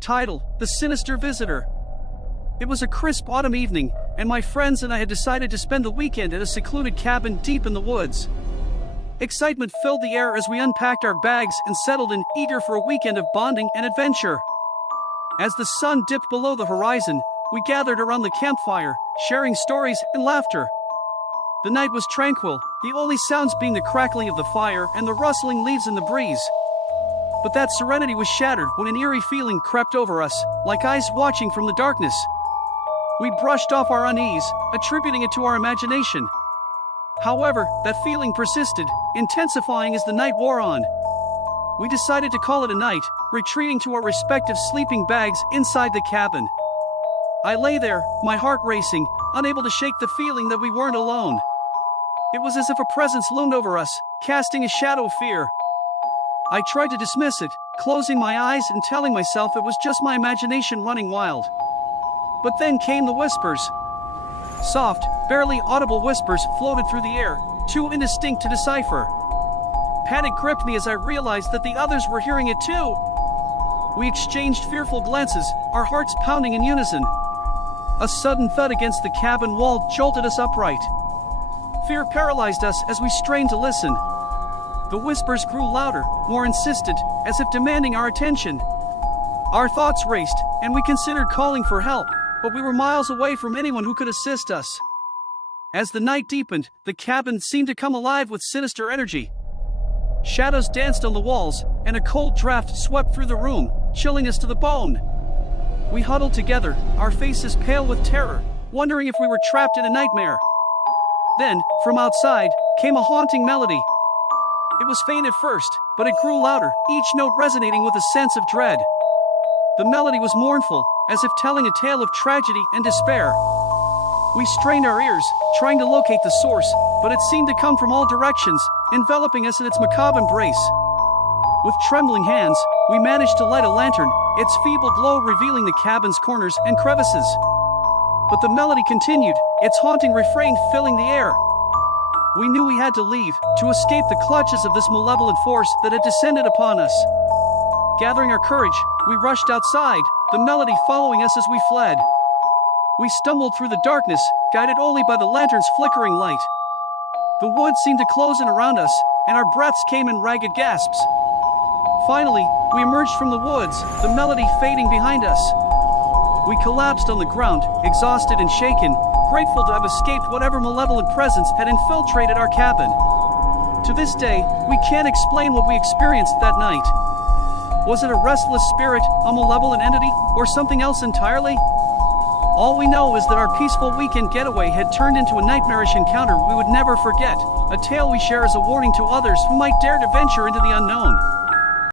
Title: The Sinister Visitor. It was a crisp autumn evening, and my friends and I had decided to spend the weekend at a secluded cabin deep in the woods. Excitement filled the air as we unpacked our bags and settled in, eager for a weekend of bonding and adventure. As the sun dipped below the horizon, we gathered around the campfire, sharing stories and laughter. The night was tranquil, the only sounds being the crackling of the fire and the rustling leaves in the breeze. But that serenity was shattered when an eerie feeling crept over us, like eyes watching from the darkness. We brushed off our unease, attributing it to our imagination. However, that feeling persisted, intensifying as the night wore on. We decided to call it a night, retreating to our respective sleeping bags inside the cabin. I lay there, my heart racing, unable to shake the feeling that we weren't alone. It was as if a presence loomed over us, casting a shadow of fear. I tried to dismiss it, closing my eyes and telling myself it was just my imagination running wild. But then came the whispers. Soft, barely audible whispers floated through the air, too indistinct to decipher. Panic gripped me as I realized that the others were hearing it too. We exchanged fearful glances, our hearts pounding in unison. A sudden thud against the cabin wall jolted us upright. Fear paralyzed us as we strained to listen. The whispers grew louder, more insistent, as if demanding our attention. Our thoughts raced, and we considered calling for help, but we were miles away from anyone who could assist us. As the night deepened, the cabin seemed to come alive with sinister energy. Shadows danced on the walls, and a cold draft swept through the room, chilling us to the bone. We huddled together, our faces pale with terror, wondering if we were trapped in a nightmare. Then, from outside, came a haunting melody. It was faint at first, but it grew louder, each note resonating with a sense of dread. The melody was mournful, as if telling a tale of tragedy and despair. We strained our ears, trying to locate the source, but it seemed to come from all directions, enveloping us in its macabre embrace. With trembling hands, we managed to light a lantern, its feeble glow revealing the cabin's corners and crevices. But the melody continued, its haunting refrain filling the air. We knew we had to leave, to escape the clutches of this malevolent force that had descended upon us. Gathering our courage, we rushed outside, the melody following us as we fled. We stumbled through the darkness, guided only by the lantern's flickering light. The woods seemed to close in around us, and our breaths came in ragged gasps. Finally, we emerged from the woods, the melody fading behind us. We collapsed on the ground, exhausted and shaken, grateful to have escaped whatever malevolent presence had infiltrated our cabin. To this day, we can't explain what we experienced that night. Was it a restless spirit, a malevolent entity, or something else entirely? All we know is that our peaceful weekend getaway had turned into a nightmarish encounter we would never forget, a tale we share as a warning to others who might dare to venture into the unknown.